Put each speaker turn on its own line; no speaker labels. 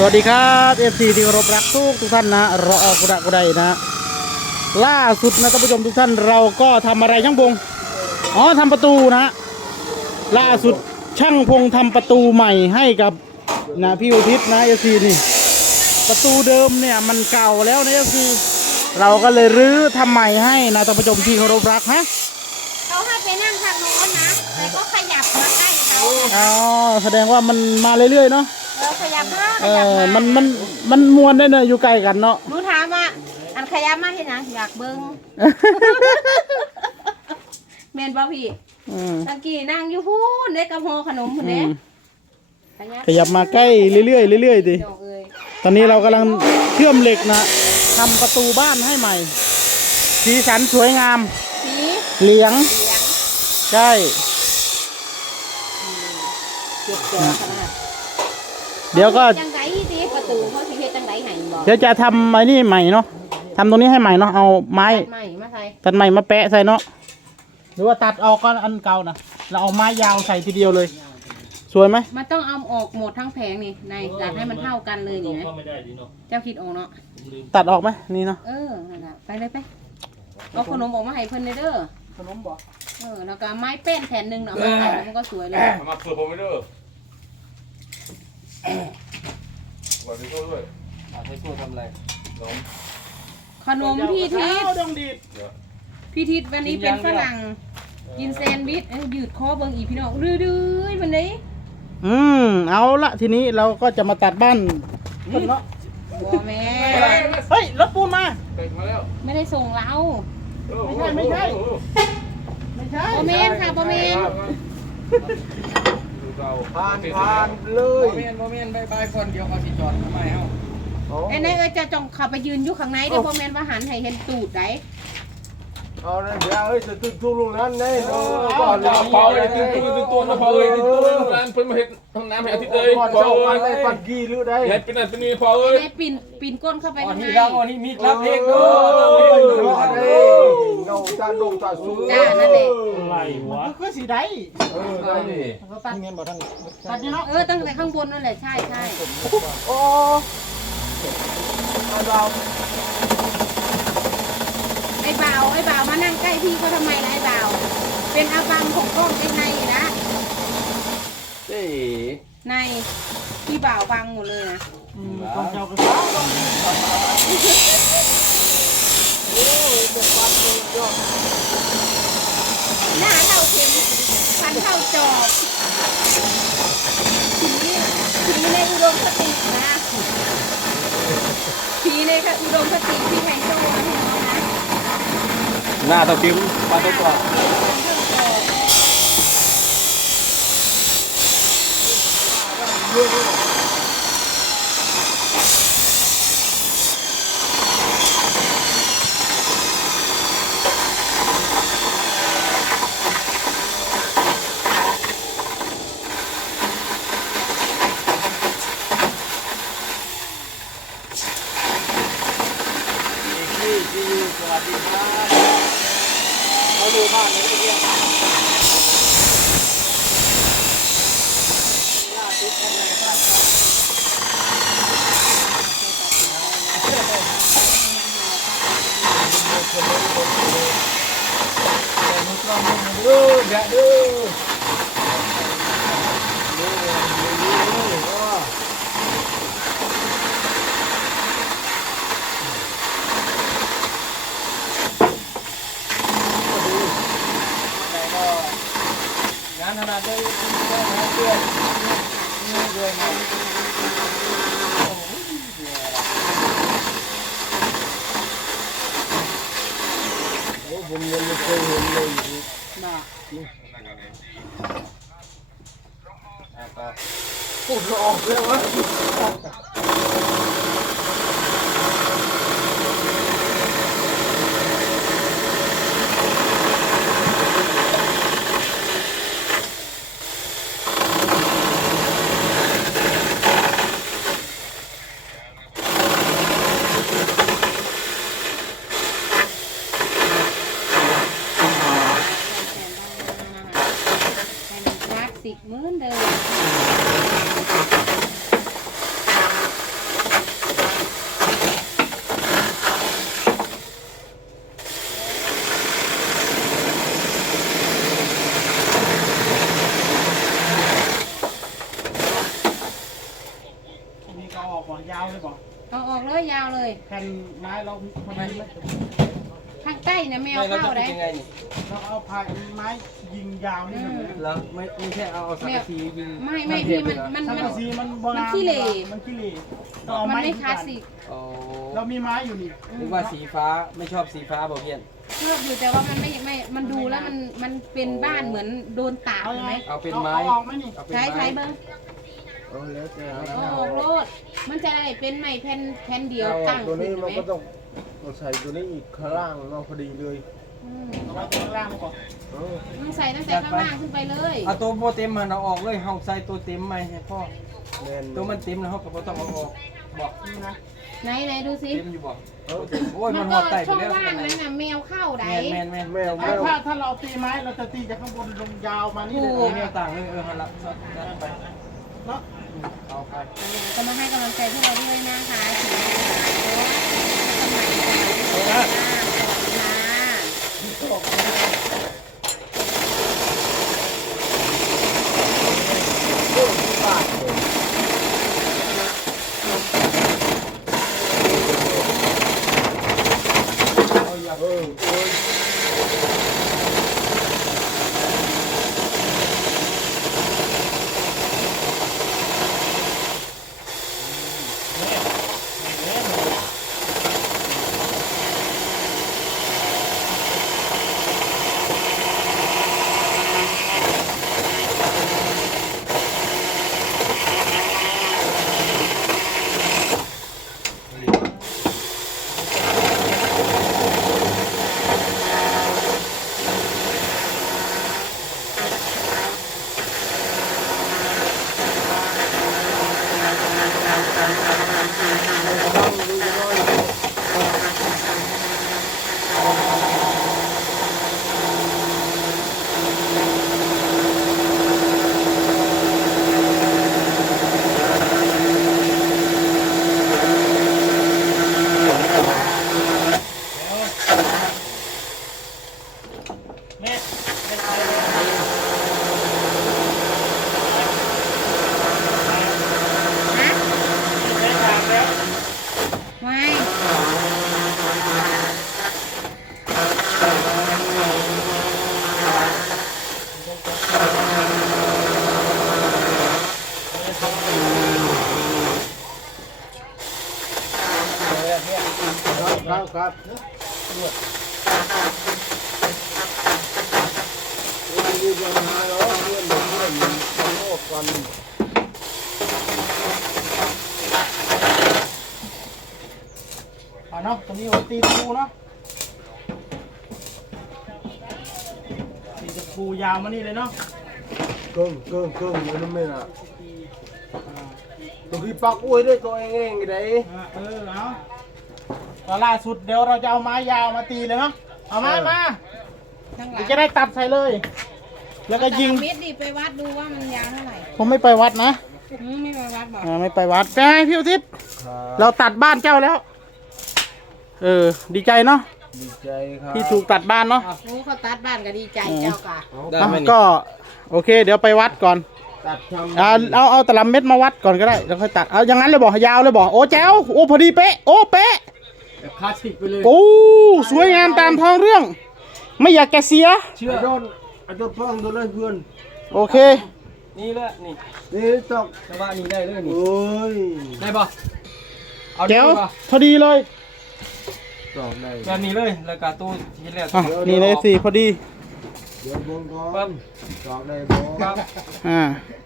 วัสดีครับเอฟซีที่เคารพรักทุกท่านนะรอกุระกุไดนะล่าสุดนะท่านผู้ชมทุกท่านเราก็ทำอะไรช่างพงทำประตูนะล่าสุดช่างพงทำประตูใหม่ให้กับนะพี่อุทิศนะเอฟซีนี่ประตูเดิมเนี่ยมันเก่าแล้วนะเอฟซีเราก็เลยรื้อทำใหม่ให้นะท่านผู้ชมที่เคารพรักฮะ
เขาให้ไปนั่งทางโน้นนะแต่ก็ขยับมาใกล้เขา
แสดงว่ามันมาเรื่อยๆเนาะ
ขยับมาขยับมา
มันมวนได้เนอะอยู่ใกล้กันเนาะ
หนูถามว่าอันขยับมาที่ไหนอยากเบิ้งเมนบ่พี่ตะกี้นั่งอยู่พูนได้กระโฮขนมคนนี้
ขยับมาใกล้เรื่อยๆเรื่อยๆดิตอนนี้เรากำลังเชื่อมเหล็กนะทำประตูบ้านให้ใหม่สีสันสวยงาม
สี
เหลืองใช่เดี๋ยวก็
จังไดสิประตูเขาสิเฮ็ดจังไดให้บอก
เดี๋ยวจะทำไอ้นี่ใหม่เนาะทำตรงนี้ให้ใหม่เนาะเอาไม้ตัดใหม่มาแปะใส่เนาะหรือว่าตัดออกก็อันเก่านะเราเอาไม้ยาวใส่ทีเดียวเลยสวยไหม
มันต้องเอาออกหมดทั้งแผงนี่ในตัดให้มันเท่ากันเลยนี่นะเจ้าคิดออกเนาะ
ตัดออกไหมนี่เนาะ
ไปเลยไปเอาขนมออกมาให้เพิ่นเลยเด้อ
ขนมบอก
แล้วก็ไม้แป้นแผ่นหนึ่งเนาะมาใส่แล้วมันก็สวยเลย
มาเผื่อผมไม่เด้อวันนี้ช่วยด้วยช่วยทำอะไร
ขนมพี่ทิศพี่ทิศวันนี้เป็นฝรั่งกินแซนด์วิชยืดคอเบิ่งอีพี่น้องดื้อๆมันนี้
เอาละทีนี้เราก็จะมาตัดบ้านเนาะ
บ่แม่
เฮ้ยรถปูนมา
ไม่ได้ส่งเรา
ไม่ใช่
บ่แม่นค่ะบ่แม่น
ผ่านเลยบ่แม่นบายคนเดียวเขาสิจอดทำไมเอ้า
ไอ้นายจะจ้องขับไปยืนอยู่ข้างในเด้อบ่แม่นว่าหันให้เห็นตูดได้
เอาเลยเดี๋ยวจะตึ้งตู้ลุงนั้นนี่ก่อนเลยพอเลยตึ้งตัวนะพอเลยตึ้งตัวลุงนั้นเพิ่นมาเห็นห้องน้ำให้อาทิตย์เลย
พอเลยปัดกีหรือได้
เห็นเป็นนั่นเป็นนี่พอเลย
ไอ้ปีนก้นเข้าไปข้างใน
นี่มีรับเองเด้อเงาจานดงจานสูง
จ้านั่นแหละ
อะไรวะคือสีได้
ได้ดิ
ตัดเงินบ่ทั้งตัดนี่เนาะ
ตั้งแต่ข้างบนนั่นแหละใช่
โอ้
ไอ้บ่าวมานั่งใกล้พี่เขาทำไมล่ะไอ้บ่าวเป็นอาบังของกล้องไอ้ในนะในพี่บ่าวบังหมดเลยนะ
ต้องเจ้าก็ซ้าต้อง
หน้าเท่าเข็มฟันเท่าจอบผีในอุดมคตินะผีในอุดมคติพี่ไฮโซนะพี่น้องนะ
หน้าเท่ากิ้วปลาตัวกว่าสวัสดีครับเขาดูบ้านนี้เรียกล่าสุดคนไหนบ้างครับดูงานขนาดได้เพื่อนด้วยนะโอ้ผมยังไม่เคยเห็นเลยพูดออกเลยวะ
เหมือนเดิม
ยาวเลยบ่
เอาออกเลยยาวเลย
แผ่นไม้เราทำไมไม่
ข้างใต้เนี่ยแมว
เรา
เข้า
จะ
ได้
ยังไงนี่
เราเอาพายไม้ยิงยาวนี่เลย
แล้วไม่ใช่เอาสังกะสียิง
ไม่พี่มัน
สังกะสีมันโบ
มัน
ราณ
ขี้เหร่
มันขี้เหร่ต้องเอา
มัน
ไม้
ไม่คลาสสิก
อ๋อ
เรามีไม้อยู่นี่
นึกว่าสีฟ้าไม่ชอบสีฟ้าบอกเพี้ยน
ชอบอยู่แต่ว่ามันไม่มันดูแล้วมันเป็นบ้านเหมือนโดนตาก
เอา
เห็น
ไง
ไหม
เอาเป็นไม้
เอาออกไหมนี่
เอาเป็น
ใช้
ไม้
เบิ้ง
เอาแล้วแต่
ก็ออกโลดมันจะได้เป็นไม้แผ่นเดียว
เอา
ตั้ง
ตัว
ขึ้น
นี้
เห็น
มัน
ไหม
ก็ต้องเอาใส่ตัวนี้อีกข้างล่างเนาะพอดีเลย
เอาไว้ตรงล่างก่อน
เออ
ต้องใส่ตั้งแต่ข้างล่างขึ้นไปเลย
เอาตัวโบเต็มมันเอาออกเลยเฮาใส่ตัวเต็มไหมให้พ่อ
แน่น
ตัวมันเต็มแล้วเฮาก็บ่ต้องเอาออกบอก
นี่นะ
ไหนดูสิ
เต็มอยู่บอกโอ้ย
มั
มัน นห
ก็
อดไตไป
ช่อง
แล้ว
ว่างนั้นน่ะแมวเข้าได้
แม่น
แมวแมว
ถ้าเราตีไม้เราจะตีจากข้างบนลงยาวมานี่เลย
แมวต่างเลยหันละจัดไป
เนาะ
เอาไป
จะมาให้กำลังใจพวกเราด้วยนะคะถึงสวัสดีค่ะ
เออโอ้ย
แม่ไม่ใช่
ฮะ
ไม่ทางแล้ว
ไม่
ครับครับมีปัญหาเหรอเพื่อนผมเพื่อนขอโทษกัน
เอาเนาะตรงนี้ผมตีตะปูเนาะตีตะปูยาวมานี่เลยเนาะ
เกิ้งอยู่นั่นไม่น่ะตัวพี่ปักอุ้ยด้วยตัวเองไง
เอาตอนล่าสุดเดี๋ยวเราจะเอาไม้ยาวมาตีเลยเนาะเอาไม้มา
ทั้งหลั
เดี๋ย
ง
วจะได้ตัดใส่เลย แล้วก็ยิง
เม็ดดิไปวัดดูว่ามันยาวเท่าไหร่
ผมไม่ไปวัดนะ
ไม่ไปวัดบอก
ไม่ไปวัดไปพี่อุทิศ
ครับ
เราตัดบ้านเจ้าแล้ว ดีใจเนาะ
ดีใจครับ
ที่ถูกตัดบ้านเนาะ
โอ้เขาตัดบ้านก็ดีใจเจ้ากะ
ได้
อ่ะ
ไหมนี่
ก็โอเค เดี๋ยวไปวัดก่อน
ตัดทำ
เอาตลับเม็ดมาวัดก่อนก็ได้แล้วค่อยตัดเอาอย่างนั้นเลยบอกยาวเลยบอกโอ้แจ๋วโอ้พอดีเป๊ะโอ้เป๊ะ
คลาสสิกไปเลย
โอ้สวยงามตามท้องเรื่อง ไม่อยากแกเสีย
เชื่อ
ไอ้โดนฟังตัวเลยเพื่อน
โอเค
นี่แหละนี่
นี่ตอก
แต่ว่านี่ได้เลยนี่
โอ้ย
ได้ป่ะเอา
แจ๋ว
ได้ป่ะ
พอดีเลย
ตอกได้
แบบนี้เลยแล้วก็ตู้ที่แล้ว
อ่ะนี่เลยสี่พอดี
เดี๋ยวบงก่อ
ปั๊
น
บ
ตอกได้บ่
ปั๊บ
อ่า